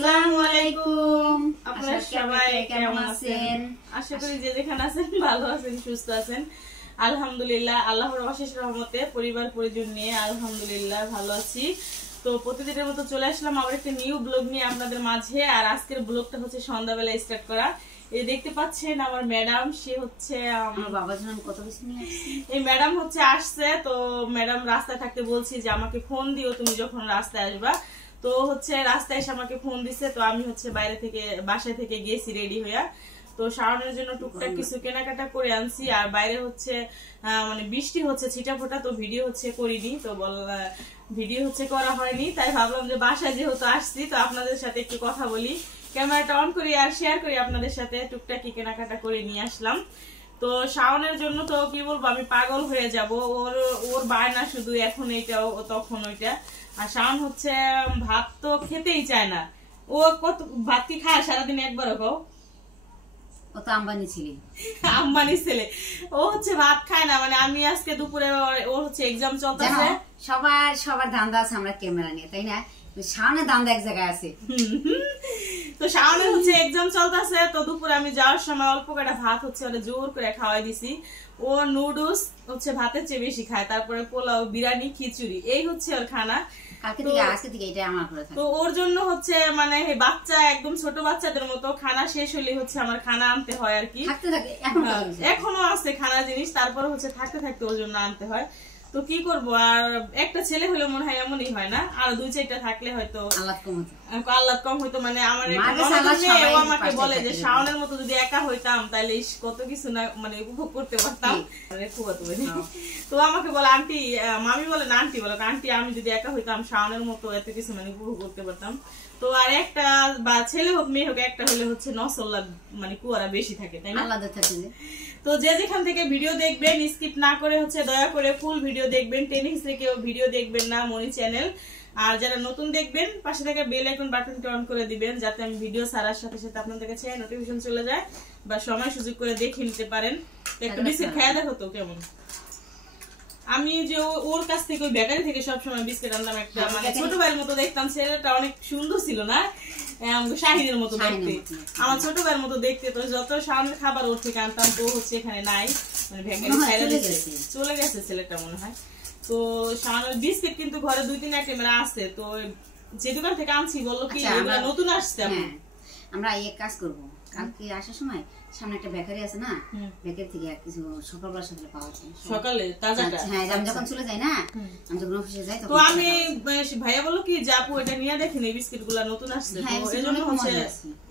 আসসালামু আলাইকুম। আপনারা সবাই কেমন আছেন? আশা করি যে যেখানে আছেন ভালো আছেন, সুস্থ আছেন। আলহামদুলিল্লাহ, আল্লাহর অশেষ রহমতে পরিবার পরিজন নিয়ে আলহামদুলিল্লাহ ভালো আছি। তো প্রতিদিনের মতো চলে আসলাম আবার একটা নিউ ব্লগ নিয়ে আপনাদের মাঝে। আর আজকের ব্লগটা হচ্ছে সন্ধ্যাবেলা স্টার্ট করা। এই দেখতে পাচ্ছেন আমার ম্যাডাম, সে হচ্ছে এই ম্যাডাম হচ্ছে আসছে। তো ম্যাডাম রাস্তায় থাকতে বলছি যে আমাকে ফোন দিও তুমি যখন রাস্তায় আসবা। তো হচ্ছে রাস্তায় এসে আমাকে ফোন দিছে। তো আমি হচ্ছে বাইরে থেকে বাসায় থেকে গেছি রেডি হইয়া। তো শাওনের জন্য টুকটাক কিছু কেনাকাটা করে আনছি। আর বাইরে হচ্ছে মানে বৃষ্টি হচ্ছে ছিটাফোটা, তো ভিডিও হচ্ছে করিনি। তো ভিডিও হচ্ছে করা হয়নি, তাই ভাবলাম যে বাসায় যেহেতু আসছি তো আপনাদের সাথে একটু কথা বলি, ক্যামেরাটা অন করি আর শেয়ার করি আপনাদের সাথে। টুকটাক কেনাকাটা করে নিয়ে আসলাম। তো শাওনের জন্য তো কি বলবো, আমি পাগল হয়ে যাব। ওর বায়না শুধু এখন এইটা তখন ওইটা। আর শাওন হচ্ছে ভাত তো খেতেই চায় না। ও কত ভাত কি খায় সারাদিন একবারও? কও ও তো আম্বানি ছেলে। ও হচ্ছে ভাত খায় না। মানে আমি আজকে দুপুরে ওর হচ্ছে এক্সাম চলতেছে। সবার ধান্দা আছে আমরা ক্যামেরা নিয়ে, তাই না? শাওনের ধান্দা এক জায়গায় আছে। তো শাওনের হচ্ছে এক্সাম চলতেছে। তো দুপুরে আমি যাওয়ার সময় অল্প কটা ভাত হচ্ছে ওরা জোর করে খাওয়াই দিছি। ও নুডলস হচ্ছে ভাতের চেয়ে বেশি খায়, তারপরে পোলাও, বিরিয়ানি, খিচুড়ি, এই হচ্ছে ওর খানা। তো ওর জন্য হচ্ছে মানে বাচ্চা একদম ছোট বাচ্চাদের মতো খানা শেষ হলে হচ্ছে আমার খানা আনতে হয় আর কি। এখনো আছে খানা জিনিস, তারপরে হচ্ছে থাকতে থাকতে ওর জন্য আনতে হয়। তো কি করব, আর একটা ছেলে হলে মনে হয় এমনই হয় না, আর দুই চারটা থাকলে হয়তো আল্লাহ কম হইতো। মানে আমার আমাকে বলে যে শাওনের মতো যদি একা হইতাম তাহলে কত কিছু না মানে উপভোগ করতে পারতাম। তো আমাকে বলে আন্টি, মামি বলে না আন্টি বলে, আন্টি আমি যদি একা হইতাম শাওনের মতো এত কিছু মানে উপভোগ করতে পারতাম। তো আর একটা বা ছেলে হোক মেয়ে হোক একটা হলে হচ্ছে নসল্লা মানে কুয়ারা বেশি থাকে, তাই না? তো যে যেখান থেকে ভিডিও দেখবেন স্কিপ না করে হচ্ছে দয়া করে ফুল ভিডিও দেখবেন। টেনিক্স থেকে ভিডিও দেখবেন না, মনি চ্যানেল। আর যারা নতুন দেখবেন পাশে থেকে বেল আইকন বাটনটা অন করে দিবেন, যাতে আমি ভিডিও ছাড়ার সাথে সাথে আপনাদের কাছে নোটিফিকেশন চলে যায় বা সময় সুযোগ করে দেখে নিতে পারেন। একটু বিস্কিট খেয়ে দেখো তো কেমন। আমি যে ওর কাছ থেকে ওই বেকারি থেকে সবসময় বিস্কিট আনতাম একটা, মানে ছোট ভাইয়ের মতো দেখতাম। ছেলেটা অনেক সুন্দর ছিল না, শাহিনের মতো দেখতে, আমার ছোট ভাইয়ের মতো দেখতে। তো যত শাওনের খাবার ওর থেকে আনতাম, তো হচ্ছে এখানে নাই, মানে চলে গেছে ছেলেটা মনে হয়। তো শাওনের বিস্কিট কিন্তু ঘরে 2-3 আইটেমের আছে। তো যে দোকান থেকে আনছি বললো কি নতুন আসছে। আমরা এক কাজ করবো, কালকে আসার সময় সামনে একটা বেকারি আছে না, বেকারি থেকে কিছু সকালবেলা সকালে পাওয়া যায়, সকালে তাজাটা। হ্যাঁ, আমি যখন চলে যাই না, আমি যখন অফিসে যাই তো আমি ভাইয়া বললো কি যে আপু এটা নিয়ে দেখেন এই বিস্কিট গুলা নতুন আসছে,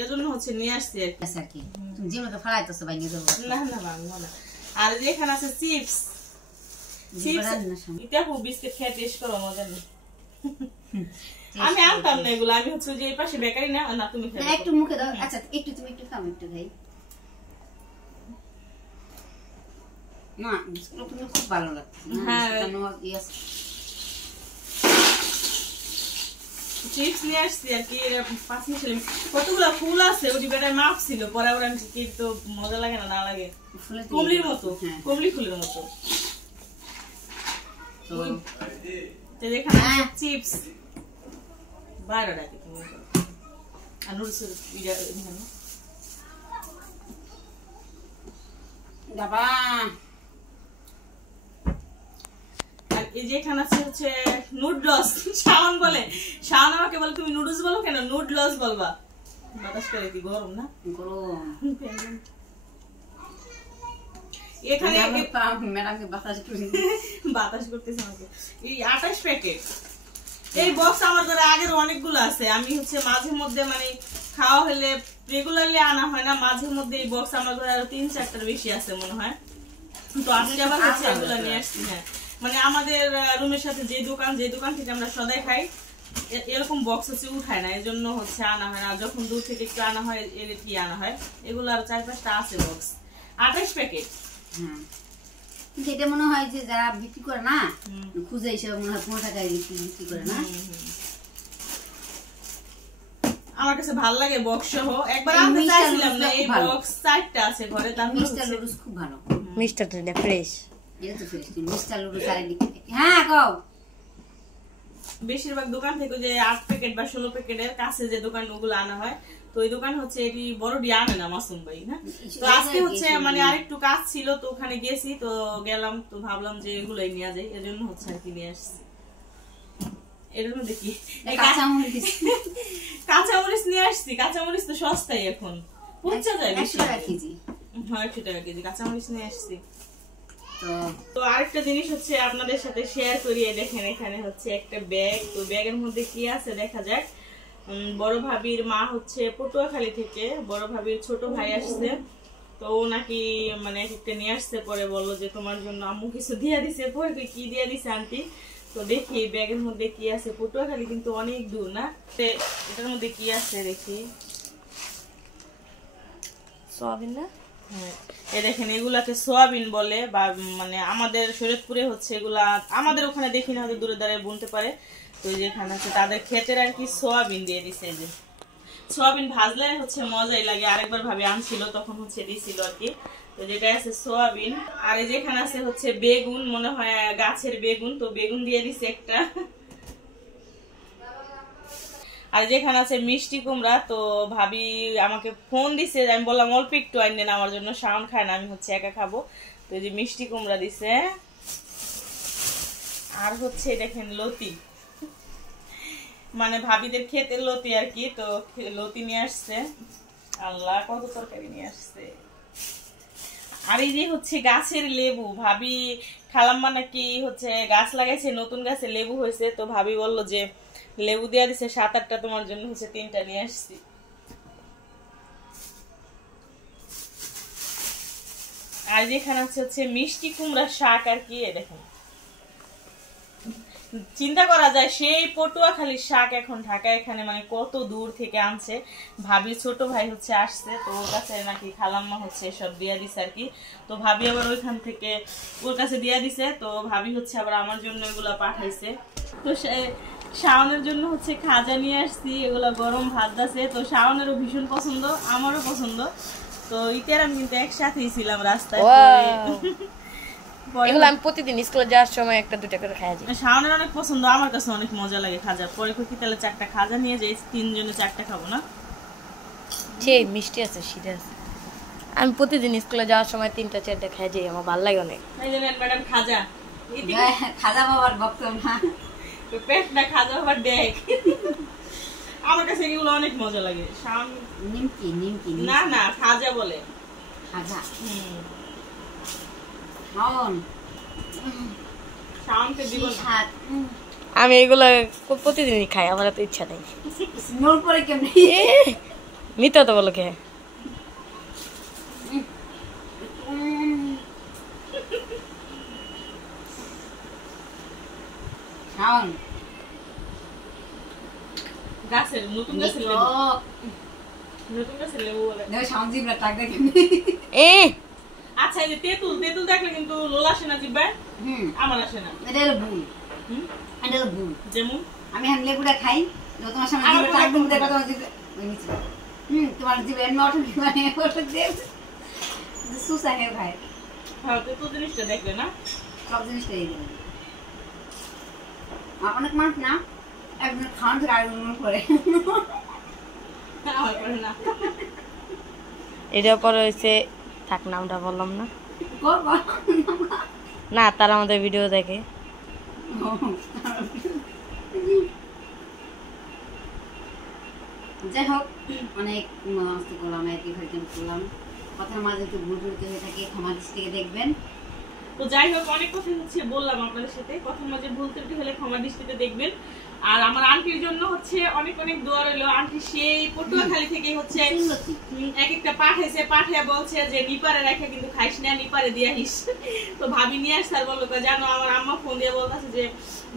এজন্য হচ্ছে নিয়ে আসছি আর কি। তুমি যেগুলো ফালাইতেছো ভাই নিয়ে যাবো না না না। আর এখানে আছে চিপস, এটা খুব বিস্কিট খেয়ে টেস্ট করো, মজা নেই। আমি আনতাম না এগুলো, আমি হচ্ছে যে এই পাশে বেকারি না না, তুমি একটু মুখে দাও। আচ্ছা একটু তুমি একটু খাও, একটু ভাই। না বিস্কুট কিন্তু খুব ভালো লাগছে। হ্যাঁ চিপস নিয়ে আসছি আর কি। 5 মিনিট কতগুলো ফুল আছে, ওটি বেটার মাপ ছিল, পরে আবার আমি কি তো মজা লাগে না লাগে কমলির মতো, কমলি ফুলের মতো। তো দেখেন চিপস 12 টাকা আর নুডলস বাবা। আর এই যে এখানে আছে হচ্ছে নুডলস। শাওন বলে, শাওন আমাকে বলে তুমি নুডলস বলো কেন, নুডলস বলবা। বাতাস করে কি গরম না, গরম। এখানে ম্যাডামকে বাতাস করতেছে আমাকে। এই 28 প্যাকেট এই বক্স আমার ধরে আগের অনেকগুলো আছে। আমি হচ্ছে মাঝে মধ্যে মানে খাওয়া হলে রেগুলারলি আনা হয় না, মাঝে মধ্যে এই বক্স আমার ধরে আরো 3-4টার বেশি আছে মনে হয়। তো আজকে আবার হচ্ছে এগুলো নিয়ে আসছি। হ্যাঁ, মানে আমাদের রুমের সাথে যে দোকান থেকে আমরা সদাই খাই এরকম বক্স হচ্ছে উঠায় না, এজন্য হচ্ছে আনা হয় না। যখন দূর থেকে একটু আনা হয় কি আনা হয়, এগুলো আর 4-5টা আছে বক্স। 28 প্যাকেট। যেটা মনে হয় যে যারা বিক্রি করে না খুঁজে হিসেবে মনে হয় 15 টাকায় বিক্রি করে না। আমার কাছে ভালো লাগে বক্স সহ। একবার আমি চাইছিলাম না, এই বক্স 4টা আছে ঘরে। তার মিস্টার লুডুস খুব ভালো, মিস্টারটা ফ্রেশ, এটা তো ফ্রেশ মিস্টার লুডুস আর হ্যাঁ কও বেশিরভাগ দোকান থেকে যে 8 প্যাকেট বা 16 প্যাকেটের কাছে যে দোকান ওগুলো আনা হয়, তো ওই দোকান হচ্ছে এটি বড় ডি আনে না মাসুম ভাই না। তো আজকে হচ্ছে মানে আরেকটু কাজ ছিল, তো ওখানে গেছি, তো গেলাম, তো ভাবলাম যে এগুলোই নিয়ে যাই, এজন্য হচ্ছে আর কি নিয়ে আসছি। এর মধ্যে কি কাঁচামরিচ নিয়ে আসছি। কাঁচামরিচ তো সস্তাই এখন, পৌঁছা যায় 100 টাকা কেজি। হ্যাঁ 100 টাকা কেজি কাঁচামরিচ নিয়ে আসছি। তো আরেকটা জিনিস হচ্ছে আপনাদের সাথে শেয়ার করিয়ে দেখেন, এখানে হচ্ছে একটা ব্যাগ। তো ব্যাগের মধ্যে কি আছে দেখা যাক। বড় ভাবির মা হচ্ছে পটুয়াখালী থেকে, বড় ভাবির ছোট ভাই আসছে, তো ও নাকি মানে একটা নিয়ে আসছে, পরে বললো যে তোমার জন্য আম্মু কিছু দিয়ে দিছে। পরে কি দিয়ে দিছে আন্টি, তো দেখি ব্যাগের মধ্যে কি আছে। পটুয়াখালী কিন্তু অনেক দূর না, এটার মধ্যে কি আছে দেখি। সোয়াবিন না? হ্যাঁ এই দেখেন, এগুলাকে সোয়াবিন বলে, বা মানে আমাদের শরীয়তপুরে হচ্ছে এগুলা, আমাদের ওখানে দেখি না, হয়তো দূরে দাঁড়িয়ে বুনতে পারে। তো যেখানে আছে তাদের ক্ষেতের আর কি সোয়াবিন দিয়ে দিছে। যে সোয়াবিন ভাজলে হচ্ছে মজাই লাগে, আরেকবার ভাবে আনছিল তখন হচ্ছে দিছিল আর কি। তো যেটা আছে সোয়াবিন, আর যেখানে আছে হচ্ছে বেগুন, মনে হয় গাছের বেগুন, তো বেগুন দিয়ে দিছে একটা। আর যেখানে আছে মিষ্টি কুমড়া, তো ভাবি আমাকে ফোন দিছে, আমি বললাম অল্প একটু আইনেন আমার জন্য, শাওন খায় না, আমি হচ্ছে একা খাবো। তো এই যে মিষ্টি কুমড়া দিছে। আর হচ্ছে দেখেন লতি, মানে ভাবিদের ক্ষেতের লতি আর কি, তো লতি নিয়ে আসছে। আল্লাহ কত তরকারি নিয়ে আসছে। আর এই যে হচ্ছে গাছের লেবু, ভাবি খালাম্মা নাকি হচ্ছে গাছ লাগাইছে, নতুন গাছে লেবু হয়েছে, তো ভাবি বললো যে লেবু দিয়ে দিছে 7-8টা, তোমার জন্য হচ্ছে 3টা নিয়ে আসছি। আর যেখানে হচ্ছে মিষ্টি কুমড়া শাক আর কি, দেখেন চিন্তা করা যায় সেই পটুয়াখালীর শাক এখন ঢাকায় এখানে মানে কত দূর থেকে আনছে। ভাবির ছোট ভাই হচ্ছে আসছে, তো ওর কাছে নাকি খালাম্মা হচ্ছে সব দিয়া দিছে আর কি। তো ভাবি আবার ওইখান থেকে ওর কাছে দিয়া দিছে, তো ভাবি হচ্ছে আবার আমার জন্য এগুলা পাঠাইছে। তো শাওনের জন্য হচ্ছে খাজা নিয়ে আসছি, এগুলা গরম ভাত আছে। তো শাওনেরও ভীষণ পছন্দ, আমারও পছন্দ। তো ইতের আমি কিন্তু একসাথেই ছিলাম রাস্তায়, এগুলো আমি প্রতিদিন স্কুলে যাওয়ার সময় 1-2টা করে খাই। শাওনের অনেক পছন্দ, আমার কাছে অনেক মজা লাগে খাজা। পরে কি তাহলে 4টা খাজা নিয়ে যাই, 3 জনে 4টা খাবো না। সেই মিষ্টি আছে, শীত আছে। আমি প্রতিদিন স্কুলে যাওয়ার সময় 3-4টা খাই যাই, আমার ভালো লাগে অনেক। এই যে ম্যাডাম খাজা, খাজা বাবার ভক্ত না, পেটটা খাজা বাবার দেখ। আমার কাছে এগুলো অনেক মজা লাগে। শাওন নিমকি, নিমকি না না খাজা বলে, খাজা। আমি এগুলো প্রতিদিনই খাই, আমার তো ইচ্ছা নেই। মিথ্যা তো বলো কে? গাছের নতুন গাছের লেবু, নতুন গাছের লেবু বলে। আচ্ছা এই যে তেঁতুল, তেঁতুল দেখলে কিন্তু লোলা আসে না জিব্বায়, আমার আসে না। এটা হলো ভুল, এটা হলো ভুল। যেমন আমি লেবুটা খাই, তোমার সামনে জিব্বাটা একদম দেখো, তোমার জিব্বা ওই নিচে, তোমার জিব্বা এমনি অটোমেটিক মানে ওটা দেব সুসা হে ভাই। হ্যাঁ তেঁতুল জিনিসটা দেখলে না সব জিনিসটা এই দেবে। অনেক মানুষ না একদিন খাওয়ান থেকে আরেকদিন মনে করে না। এটা পরে হয়েছে, থাক নামটা বললাম না, না তারা আমাদের ভিডিও দেখে। যাই হোক, অনেক মস্ত করলাম, একই করলাম, কথার মাঝে একটু ভুল ভুলতে হয়ে থাকে, ক্ষমা দৃষ্টিতে দেখবেন। তো যাই হোক অনেক কথা হচ্ছে বললাম আপনাদের সাথে, কথার মাঝে ভুল ত্রুটি হলে ক্ষমা দৃষ্টিতে দেখবেন। আর আমার আন্টির জন্য হচ্ছে অনেক অনেক দোয়া রইলো। আন্টি সেই পটুয়াখালী থেকে হচ্ছে এক একটা পাঠাইছে, পাঠিয়ে বলছে যে নিপারে রেখে কিন্তু খাইস না, নিপারে দিয়ে আহিস। তো ভাবি নিয়ে আসছে, আর বললো জানো আমার আম্মা ফোন দিয়ে বলতেছে যে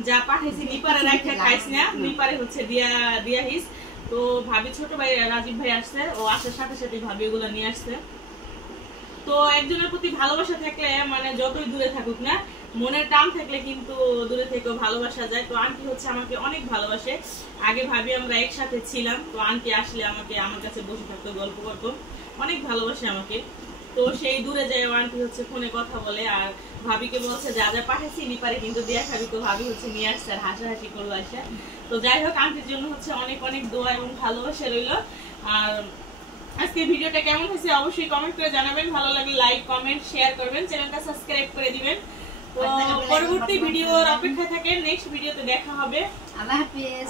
যা পাঠাইছি নিপারে রেখে খাইস না, নিপারে হচ্ছে দিয়ে আহিস। তো ভাবি ছোট ভাই রাজীব ভাই আসছে, ও আসার সাথে সাথে ভাবি এগুলো নিয়ে আসছে। তো একজনের প্রতি ভালোবাসা থাকলে মানে যতই দূরে থাকুক না, মনের টান থাকলে কিন্তু দূরে থেকেও ভালোবাসা যায়। তো আন্টি হচ্ছে আমাকে অনেক ভালোবাসে। আগে ভাবি আমরা একসাথে ছিলাম, তো আন্টি আসলে আমাকে আমার কাছে বসে থাকতো, গল্প করতো, অনেক ভালোবাসে আমাকে। তো সেই দূরে যায় আন্টি হচ্ছে ফোনে কথা বলে আর ভাবিকে বলছে যা যা পাঠাইছি নিপারে কিন্তু দিয়া খাবি, তো ভাবি হচ্ছে নিয়ে আসছে আর হাসাহাসি করলো আসে। তো যাই হোক আন্টির জন্য হচ্ছে অনেক অনেক দোয়া এবং ভালোবাসা রইল। আর আজকে ভিডিওটা কেমন হয়েছে অবশ্যই কমেন্ট করে জানাবেন, ভালো লাগলে লাইক কমেন্ট শেয়ার করবেন, চ্যানেলটা সাবস্ক্রাইব করে দিবেন। তো পরবর্তী ভিডিওর অপেক্ষায় থাকেন, নেক্সট ভিডিওতে দেখা হবে। আল্লাহ হাফেজ।